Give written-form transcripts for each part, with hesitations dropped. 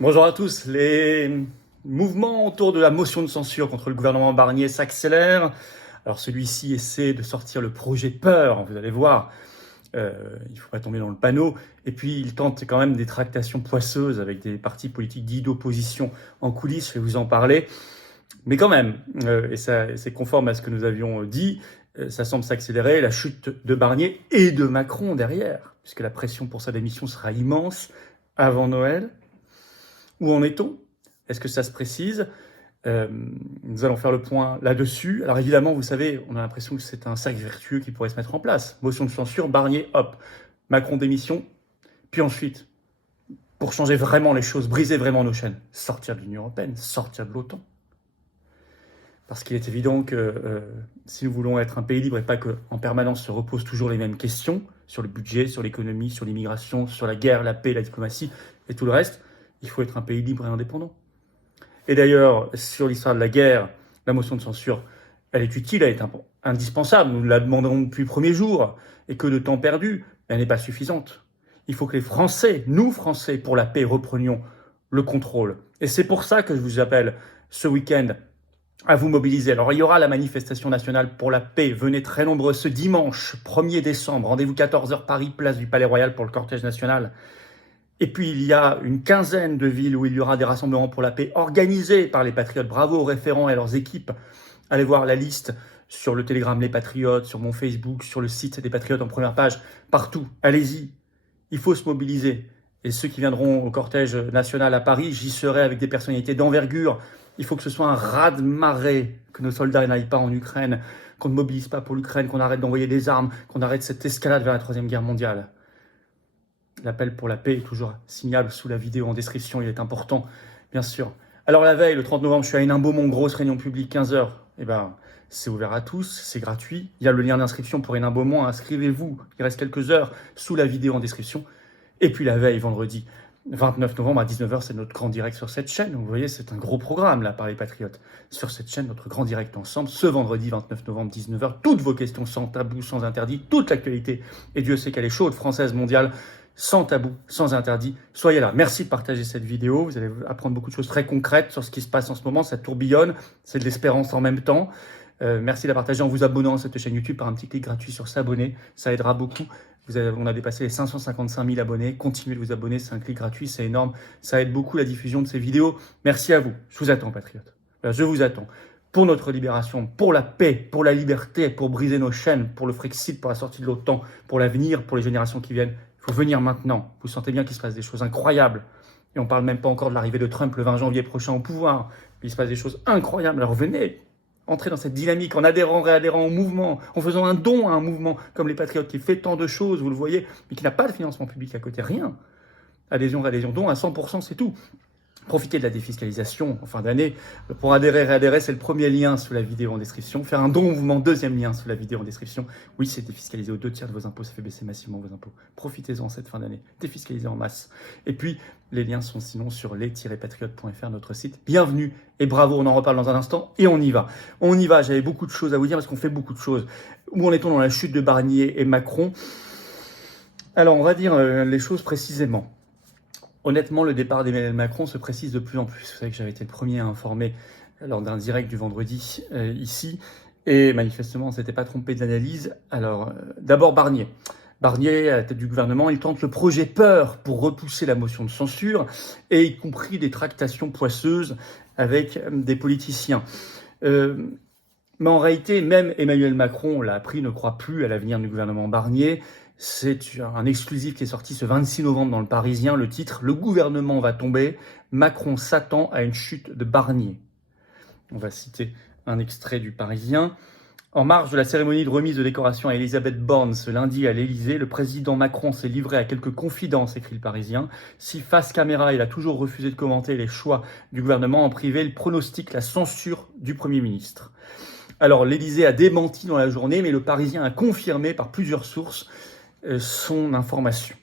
Bonjour à tous. Les mouvements autour de la motion de censure contre le gouvernement Barnier s'accélèrent. Alors celui-ci essaie de sortir le projet peur, vous allez voir. Il ne faut pas tomber dans le panneau. Et puis il tente quand même des tractations poisseuses avec des partis politiques dits d'opposition en coulisses, je vais vous en parler. Mais quand même, et ça, c'est conforme à ce que nous avions dit, ça semble s'accélérer, la chute de Barnier et de Macron derrière, puisque la pression pour sa démission sera immense avant Noël. Où en est-on? Est-ce que ça se précise? Nous allons faire le point là-dessus. Alors évidemment, vous savez, on a l'impression que c'est un cercle vertueux qui pourrait se mettre en place. Motion de censure, Barnier, hop. Macron démission. Puis ensuite, pour changer vraiment les choses, briser vraiment nos chaînes, sortir de l'Union européenne, sortir de l'OTAN. Parce qu'il est évident que si nous voulons être un pays libre et pas qu'en permanence se reposent toujours les mêmes questions sur le budget, sur l'économie, sur l'immigration, sur la guerre, la paix, la diplomatie et tout le reste, il faut être un pays libre et indépendant. Et d'ailleurs, sur l'histoire de la guerre, la motion de censure, elle est utile, elle est indispensable. Nous la demandons depuis le premier jour. Et que de temps perdu, elle n'est pas suffisante. Il faut que les Français, nous Français, pour la paix, reprenions le contrôle. Et c'est pour ça que je vous appelle ce week-end à vous mobiliser. Alors, il y aura la manifestation nationale pour la paix. Venez très nombreux ce dimanche 1er décembre. Rendez-vous 14h Paris, place du Palais Royal pour le cortège national. Et puis, il y a une quinzaine de villes où il y aura des rassemblements pour la paix organisés par les Patriotes. Bravo aux référents et à leurs équipes. Allez voir la liste sur le Telegram Les Patriotes, sur mon Facebook, sur le site des Patriotes en première page, partout. Allez-y. Il faut se mobiliser. Et ceux qui viendront au cortège national à Paris, j'y serai avec des personnalités d'envergure. Il faut que ce soit un raz-de-marée, que nos soldats n'aillent pas en Ukraine, qu'on ne mobilise pas pour l'Ukraine, qu'on arrête d'envoyer des armes, qu'on arrête cette escalade vers la Troisième Guerre mondiale. L'appel pour la paix est toujours signable sous la vidéo en description, il est important, bien sûr. Alors la veille, le 30 novembre, je suis à Hénin-Beaumont, grosse réunion publique, 15h. Eh ben, c'est ouvert à tous, c'est gratuit. Il y a le lien d'inscription pour Hénin-Beaumont, inscrivez-vous. Il reste quelques heures sous la vidéo en description. Et puis la veille, vendredi 29 novembre à 19h, c'est notre grand direct sur cette chaîne. Vous voyez, c'est un gros programme là par les Patriotes. Sur cette chaîne, notre grand direct ensemble, ce vendredi 29 novembre, 19h, toutes vos questions sans tabou, sans interdit, toute l'actualité. Et Dieu sait qu'elle est chaude, française, mondiale. Sans tabou, sans interdit. Soyez là. Merci de partager cette vidéo. Vous allez apprendre beaucoup de choses très concrètes sur ce qui se passe en ce moment. Ça tourbillonne. C'est de l'espérance en même temps. Merci de la partager en vous abonnant à cette chaîne YouTube par un petit clic gratuit sur s'abonner. Ça aidera beaucoup. On a dépassé les 555 000 abonnés. Continuez de vous abonner. C'est un clic gratuit. C'est énorme. Ça aide beaucoup la diffusion de ces vidéos. Merci à vous. Je vous attends, patriotes. Je vous attends. Pour notre libération, pour la paix, pour la liberté, pour briser nos chaînes, pour le Frexit, pour la sortie de l'OTAN, pour l'avenir, pour les générations qui viennent. Il faut venir maintenant. Vous sentez bien qu'il se passe des choses incroyables. Et on ne parle même pas encore de l'arrivée de Trump le 20 janvier prochain au pouvoir. Il se passe des choses incroyables. Alors venez, entrez dans cette dynamique en adhérant, réadhérant au mouvement, en faisant un don à un mouvement comme les Patriotes qui fait tant de choses, vous le voyez, mais qui n'a pas de financement public à côté, rien. Adhésion, réadhésion, don à 100%, c'est tout. Profitez de la défiscalisation en fin d'année. Pour adhérer, réadhérer, c'est le premier lien sous la vidéo en description. Faire un don au mouvement, deuxième lien sous la vidéo en description. Oui, c'est défiscalisé aux 2/3 de vos impôts, ça fait baisser massivement vos impôts. Profitez-en cette fin d'année, défiscalisez en masse. Et puis, les liens sont sinon sur les-patriotes.fr, notre site. Bienvenue et bravo, on en reparle dans un instant et on y va. On y va, j'avais beaucoup de choses à vous dire parce qu'on fait beaucoup de choses. Où en est-on dans la chute de Barnier et Macron? Alors, on va dire les choses précisément. Honnêtement, le départ d'Emmanuel Macron se précise de plus en plus. Vous savez que j'avais été le premier à informer lors d'un direct du vendredi ici. Et manifestement, on ne s'était pas trompé de l'analyse. Alors, d'abord Barnier. Barnier, à la tête du gouvernement, il tente le projet peur pour repousser la motion de censure, et y compris des tractations poisseuses avec des politiciens. Mais en réalité, même Emmanuel Macron, on l'a appris, ne croit plus à l'avenir du gouvernement Barnier. C'est un exclusif qui est sorti ce 26 novembre dans Le Parisien. Le titre « Le gouvernement va tomber. Macron s'attend à une chute de Barnier ». On va citer un extrait du Parisien. En marge de la cérémonie de remise de décoration à Elisabeth Borne ce lundi à l'Élysée, le président Macron s'est livré à quelques confidences, écrit Le Parisien. Si face caméra, il a toujours refusé de commenter les choix du gouvernement, en privé, il pronostique la censure du Premier ministre. Alors, l'Élysée a démenti dans la journée, mais Le Parisien a confirmé par plusieurs sources son information.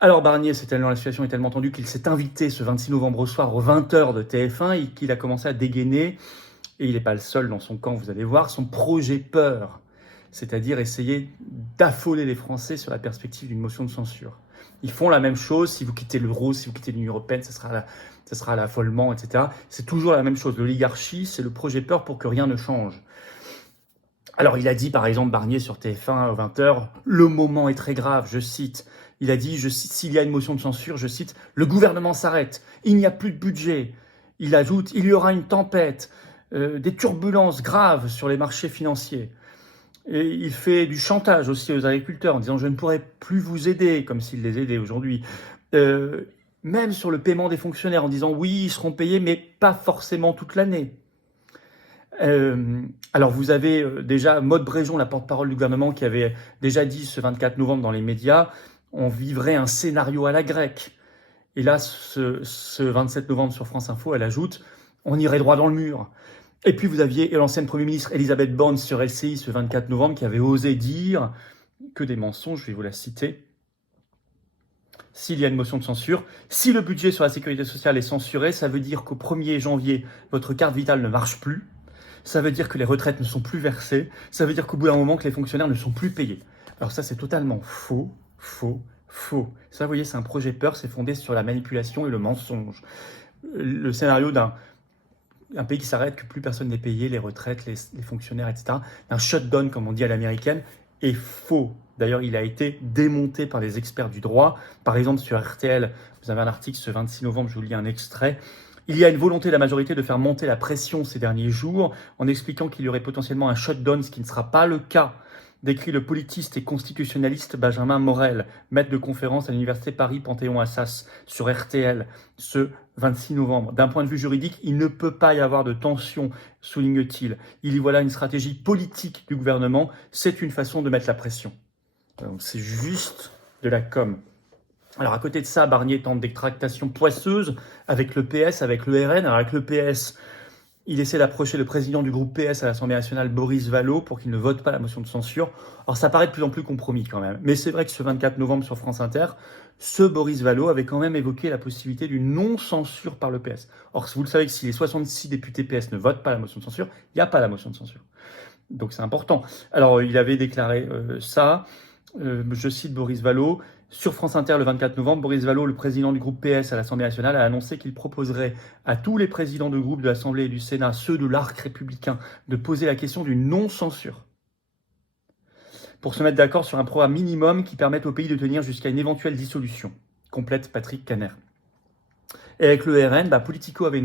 Alors Barnier, la situation est tellement tendue qu'il s'est invité ce 26 novembre au soir aux 20h de TF1 et qu'il a commencé à dégainer, et il n'est pas le seul dans son camp, vous allez voir, son projet peur, c'est-à-dire essayer d'affoler les Français sur la perspective d'une motion de censure. Ils font la même chose. Si vous quittez l'euro, si vous quittez l'Union européenne, ça sera l'affolement, etc. C'est toujours la même chose. L'oligarchie, c'est le projet peur pour que rien ne change. Alors, il a dit, par exemple, Barnier sur TF1 aux 20h, le moment est très grave, je cite. Il a dit, je cite, s'il y a une motion de censure, je cite, le gouvernement s'arrête, il n'y a plus de budget. Il ajoute, il y aura une tempête, des turbulences graves sur les marchés financiers. Et il fait du chantage aussi aux agriculteurs en disant, je ne pourrai plus vous aider, comme s'il les aidait aujourd'hui. Même sur le paiement des fonctionnaires en disant, oui, ils seront payés, mais pas forcément toute l'année. Alors vous avez déjà Maud Bréjon, la porte-parole du gouvernement, qui avait déjà dit ce 24 novembre dans les médias, on vivrait un scénario à la grecque. Et là, ce 27 novembre sur France Info, elle ajoute, on irait droit dans le mur. Et puis vous aviez l'ancienne Premier ministre Elisabeth Borne sur LCI ce 24 novembre qui avait osé dire que des mensonges, je vais vous la citer. S'il y a une motion de censure, si le budget sur la sécurité sociale est censuré, ça veut dire qu'au 1er janvier, votre carte vitale ne marche plus. Ça veut dire que les retraites ne sont plus versées. Ça veut dire qu'au bout d'un moment, que les fonctionnaires ne sont plus payés. Alors ça, c'est totalement faux, faux, faux. Ça, vous voyez, c'est un projet peur, c'est fondé sur la manipulation et le mensonge. Le scénario d'un pays qui s'arrête, que plus personne n'est payé, les retraites, les fonctionnaires, etc., un shutdown, comme on dit à l'américaine, est faux. D'ailleurs, il a été démonté par les experts du droit. Par exemple, sur RTL, vous avez un article ce 26 novembre, je vous lis un extrait. Il y a une volonté de la majorité de faire monter la pression ces derniers jours en expliquant qu'il y aurait potentiellement un shutdown, ce qui ne sera pas le cas, décrit le politiste et constitutionnaliste Benjamin Morel, maître de conférence à l'université Paris-Panthéon-Assas sur RTL ce 26 novembre. D'un point de vue juridique, il ne peut pas y avoir de tension, souligne-t-il. Il y voit là une stratégie politique du gouvernement, c'est une façon de mettre la pression. Donc c'est juste de la com. Alors à côté de ça, Barnier tente des tractations poisseuses avec le PS, avec le RN. Alors avec le PS, il essaie d'approcher le président du groupe PS à l'Assemblée nationale, Boris Vallaud, pour qu'il ne vote pas la motion de censure. Alors ça paraît de plus en plus compromis quand même. Mais c'est vrai que ce 24 novembre sur France Inter, ce Boris Vallaud avait quand même évoqué la possibilité d'une non-censure par le PS. Or, vous le savez que si les 66 députés PS ne votent pas la motion de censure, il n'y a pas la motion de censure. Donc c'est important. Alors il avait déclaré ça, je cite Boris Vallaud, sur France Inter le 24 novembre, Boris Vallaud, le président du groupe PS à l'Assemblée nationale, a annoncé qu'il proposerait à tous les présidents de groupe de l'Assemblée et du Sénat, ceux de l'arc républicain, de poser la question d'une non-censure pour se mettre d'accord sur un programme minimum qui permette au pays de tenir jusqu'à une éventuelle dissolution, complète Patrick Caner. Et avec le RN, Politico avait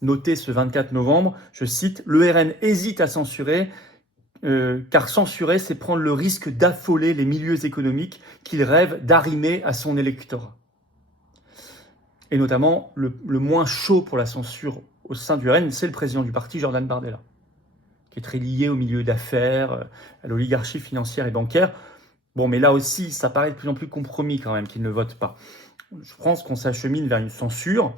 noté ce 24 novembre, je cite, « Le RN hésite à censurer, car censurer, c'est prendre le risque d'affoler les milieux économiques qu'il rêve d'arrimer à son électorat. » Et notamment, le moins chaud pour la censure au sein du RN, c'est le président du parti, Jordan Bardella, qui est très lié au milieu d'affaires, à l'oligarchie financière et bancaire. Bon, mais là aussi, ça paraît de plus en plus compromis quand même qu'il ne vote pas. Je pense qu'on s'achemine vers une censure.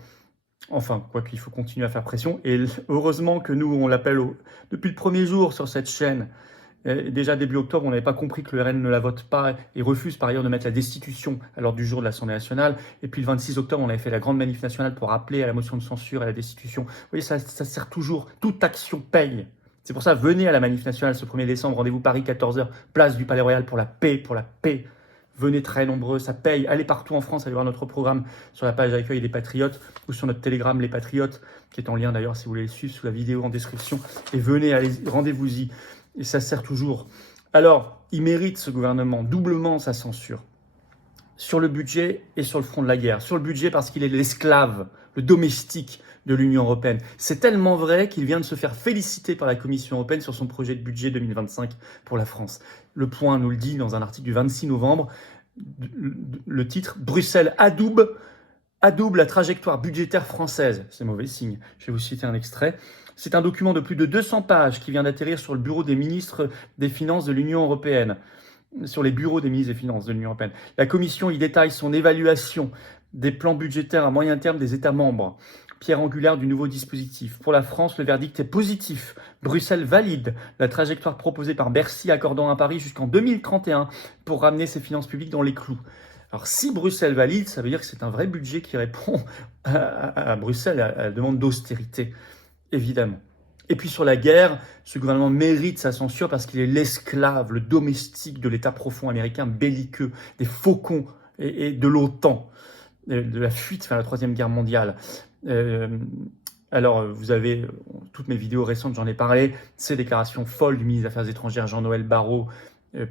Enfin, quoi qu'il faut continuer à faire pression. Et heureusement que nous, on l'appelle depuis le premier jour sur cette chaîne. Déjà début octobre, on n'avait pas compris que le RN ne la vote pas et refuse par ailleurs de mettre la destitution à l'ordre du jour de l'Assemblée nationale. Et puis le 26 octobre, on avait fait la grande manif nationale pour appeler à la motion de censure et à la destitution. Vous voyez, ça sert toujours. Toute action paye. C'est pour ça, venez à la manif nationale ce 1er décembre. Rendez-vous Paris, 14h, place du Palais Royal pour la paix, pour la paix. Venez très nombreux, ça paye. Allez partout en France, allez voir notre programme sur la page d'accueil des Patriotes ou sur notre Telegram Les Patriotes, qui est en lien d'ailleurs si vous voulez le suivre sous la vidéo en description. Et venez, allez, rendez-vous-y. Et ça sert toujours. Alors, il mérite ce gouvernement doublement sa censure. Sur le budget et sur le front de la guerre. Sur le budget parce qu'il est l'esclave, le domestique de l'Union européenne. C'est tellement vrai qu'il vient de se faire féliciter par la Commission européenne sur son projet de budget 2025 pour la France. Le Point nous le dit dans un article du 26 novembre. Le titre « Bruxelles adoube la trajectoire budgétaire française ». C'est mauvais signe. Je vais vous citer un extrait. C'est un document de plus de 200 pages qui vient d'atterrir sur le bureau des ministres des Finances de l'Union européenne. Sur les bureaux des ministres des Finances de l'Union européenne. La Commission y détaille son évaluation des plans budgétaires à moyen terme des États membres. Pierre angulaire du nouveau dispositif. Pour la France, le verdict est positif. Bruxelles valide la trajectoire proposée par Bercy, accordant à Paris jusqu'en 2031 pour ramener ses finances publiques dans les clous. Alors si Bruxelles valide, ça veut dire que c'est un vrai budget qui répond à Bruxelles, à la demande d'austérité, évidemment. Et puis sur la guerre, ce gouvernement mérite sa censure parce qu'il est l'esclave, le domestique de l'État profond américain belliqueux, des faucons et de l'OTAN, de la fuite vers la Troisième Guerre mondiale. Alors, vous avez toutes mes vidéos récentes, j'en ai parlé, ces déclarations folles du ministre des Affaires étrangères Jean-Noël Barrot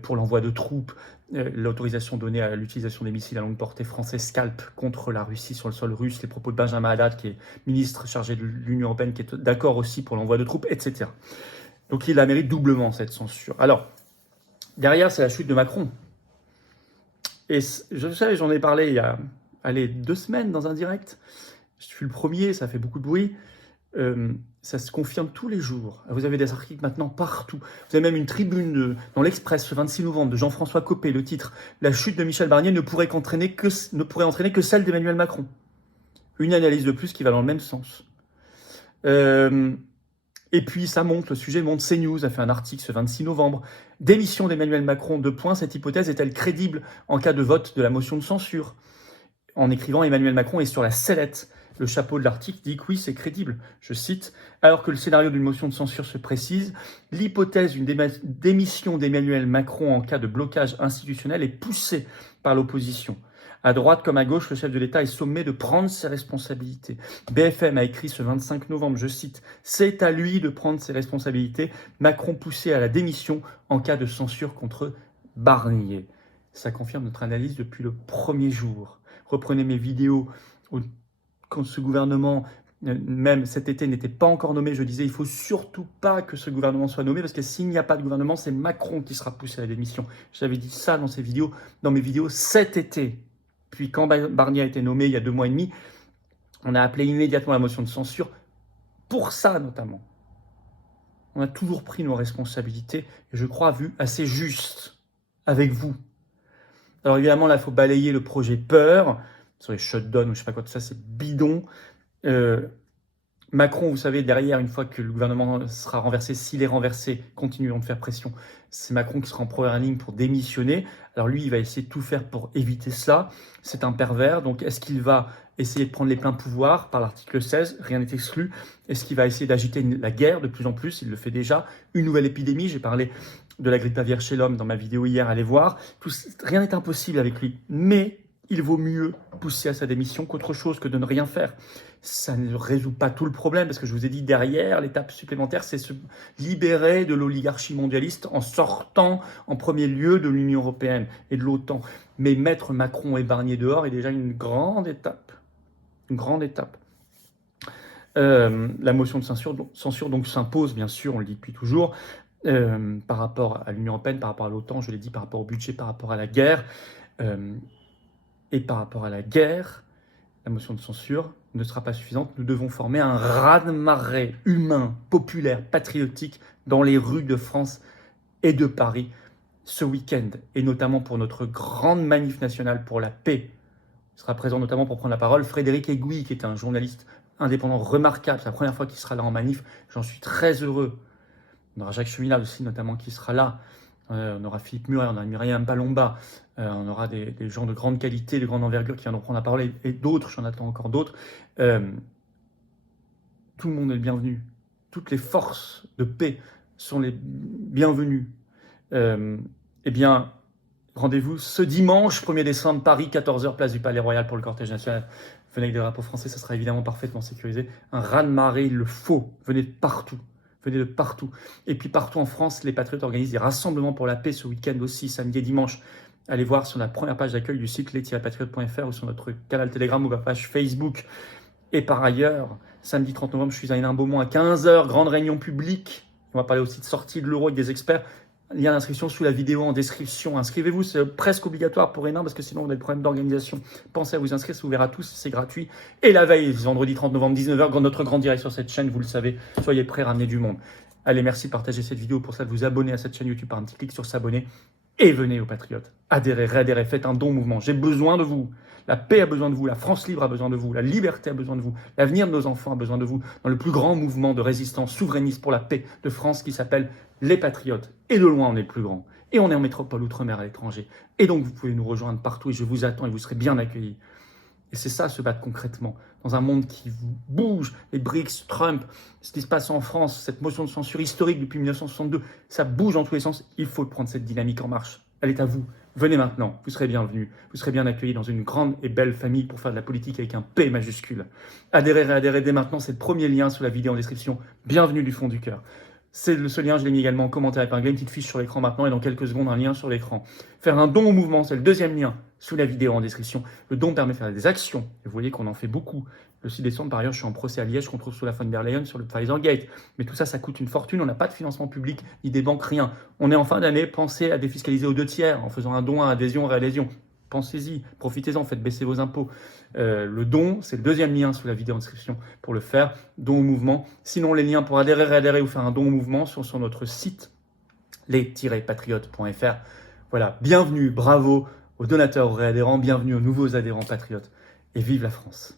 pour l'envoi de troupes, l'autorisation donnée à l'utilisation des missiles à longue portée français Scalp contre la Russie sur le sol russe, les propos de Benjamin Haddad, qui est ministre chargé de l'Union européenne, qui est d'accord aussi pour l'envoi de troupes, etc. Donc il la mérite doublement, cette censure. Alors, derrière, c'est la chute de Macron. Et je sais, j'en ai parlé il y a 2 semaines dans un direct. Je suis le premier, ça fait beaucoup de bruit. Ça se confirme tous les jours. Vous avez des articles maintenant partout. Vous avez même une tribune dans l'Express le 26 novembre de Jean-François Copé, le titre « La chute de Michel Barnier ne pourrait entraîner que celle d'Emmanuel Macron ». Une analyse de plus qui va dans le même sens. Et puis ça monte, le sujet monte. CNews a fait un article ce 26 novembre. « Démission d'Emmanuel Macron, 2 points. Cette hypothèse est-elle crédible en cas de vote de la motion de censure ?» En écrivant « Emmanuel Macron est sur la sellette ». Le chapeau de l'article dit que oui, c'est crédible. Je cite, « Alors que le scénario d'une motion de censure se précise, l'hypothèse d'une démission d'Emmanuel Macron en cas de blocage institutionnel est poussée par l'opposition. À droite comme à gauche, le chef de l'État est sommé de prendre ses responsabilités. » BFM a écrit ce 25 novembre, je cite, « C'est à lui de prendre ses responsabilités. Macron poussé à la démission en cas de censure contre Barnier. » Ça confirme notre analyse depuis le premier jour. Reprenez mes vidéos quand ce gouvernement, même cet été, n'était pas encore nommé. Je disais, il ne faut surtout pas que ce gouvernement soit nommé, parce que s'il n'y a pas de gouvernement, c'est Macron qui sera poussé à la démission. J'avais dit ça dans mes vidéos cet été. Puis quand Barnier a été nommé il y a 2 mois et demi, on a appelé immédiatement la motion de censure pour ça notamment. On a toujours pris nos responsabilités, et je crois, vu assez juste avec vous. Alors évidemment, là, il faut balayer le projet peur, sur les shutdowns ou je ne sais pas quoi, tout ça, c'est bidon. Macron, vous savez, derrière, une fois que le gouvernement sera renversé, s'il est renversé, continuons de faire pression. C'est Macron qui sera en première ligne pour démissionner. Alors lui, il va essayer de tout faire pour éviter cela. C'est un pervers. Donc est-ce qu'il va essayer de prendre les pleins pouvoirs par l'article 16 ? Rien n'est exclu. Est-ce qu'il va essayer d'agiter la guerre de plus en plus ? Il le fait déjà. Une nouvelle épidémie. J'ai parlé de la grippe aviaire chez l'homme dans ma vidéo hier. Allez voir. Rien n'est impossible avec lui. Mais il vaut mieux pousser à sa démission qu'autre chose que de ne rien faire. Ça ne résout pas tout le problème, parce que je vous ai dit derrière, l'étape supplémentaire, c'est se libérer de l'oligarchie mondialiste en sortant en premier lieu de l'Union européenne et de l'OTAN. Mais mettre Macron et Barnier dehors est déjà une grande étape. Une grande étape. La motion de censure donc s'impose, bien sûr, on le dit depuis toujours, par rapport à l'Union européenne, par rapport à l'OTAN, je l'ai dit, par rapport au budget, par rapport à la guerre. Et par rapport à la guerre, la motion de censure ne sera pas suffisante. Nous devons former un raz-de-marée humain, populaire, patriotique dans les rues de France et de Paris ce week-end, et notamment pour notre grande manif nationale pour la paix. Il sera présent notamment pour prendre la parole Frédéric Aiguille, qui est un journaliste indépendant remarquable. C'est la première fois qu'il sera là en manif. J'en suis très heureux. On aura Jacques Cheminade aussi, notamment, qui sera là. On aura Philippe Muret, on aura Myriam Palomba, on aura des gens de grande qualité, de grande envergure qui viendront prendre la parole, et d'autres, j'en attends encore d'autres. Tout le monde est le bienvenu. Toutes les forces de paix sont les bienvenues. Eh bien, rendez-vous ce dimanche 1er décembre, Paris, 14h, place du Palais Royal pour le cortège national. Venez avec des drapeaux français, ça sera évidemment parfaitement sécurisé. Un raz-de-marée, il le faut. Venez de partout. Venez de partout. Et puis partout en France, les Patriotes organisent des rassemblements pour la paix ce week-end aussi, samedi et dimanche. Allez voir sur la première page d'accueil du site les-patriotes.fr ou sur notre canal Telegram ou ma page Facebook. Et par ailleurs, samedi 30 novembre, je suis à Hénin-Beaumont à 15h, grande réunion publique. On va parler aussi de sortie de l'euro avec des experts. Lien d'inscription sous la vidéo en description. Inscrivez-vous, c'est presque obligatoire pour Hénin parce que sinon on a des problèmes d'organisation. Pensez à vous inscrire, ça vous verra tous, c'est gratuit. Et la veille, vendredi 30 novembre, 19h, notre grand direct sur cette chaîne, vous le savez, soyez prêts à ramener du monde. Allez, merci de partager cette vidéo, pour ça de vous abonner à cette chaîne YouTube par un petit clic sur s'abonner. Et venez aux Patriotes, adhérez, réadhérez, faites un don mouvement. J'ai besoin de vous. La paix a besoin de vous, la France libre a besoin de vous, la liberté a besoin de vous, l'avenir de nos enfants a besoin de vous, dans le plus grand mouvement de résistance souverainiste pour la paix de France qui s'appelle les Patriotes. Et de loin, on est le plus grand. Et on est en métropole, outre-mer, à l'étranger. Et donc, vous pouvez nous rejoindre partout et je vous attends et vous serez bien accueillis. Et c'est ça, se battre concrètement, dans un monde qui bouge, les BRICS, Trump, ce qui se passe en France, cette motion de censure historique depuis 1962, ça bouge dans tous les sens. Il faut prendre cette dynamique en marche. Elle est à vous. Venez maintenant, vous serez bienvenus, vous serez bien accueillis dans une grande et belle famille pour faire de la politique avec un P majuscule. Adhérez, réadhérez dès maintenant, c'est le premier lien sous la vidéo en description. Bienvenue du fond du cœur. C'est ce lien, je l'ai mis également en commentaire épinglé, une petite fiche sur l'écran maintenant et dans quelques secondes un lien sur l'écran. Faire un don au mouvement, c'est le deuxième lien sous la vidéo en description. Le don permet de faire des actions et vous voyez qu'on en fait beaucoup. Le 6 décembre, par ailleurs, je suis en procès à Liège contre Ursula von der Leyen sur le Pfizer-Gate. Mais tout ça, ça coûte une fortune. On n'a pas de financement public, ni des banques, rien. On est en fin d'année, pensez à défiscaliser aux 2/3 en faisant un don à adhésion, réadhésion. Pensez-y, profitez-en, faites baisser vos impôts. Le don, c'est le deuxième lien sous la vidéo en description pour le faire. Don au mouvement. Sinon, les liens pour adhérer, réadhérer ou faire un don au mouvement sont sur notre site les-patriotes.fr. Voilà, bienvenue, bravo aux donateurs, aux réadhérents, bienvenue aux nouveaux adhérents patriotes et vive la France.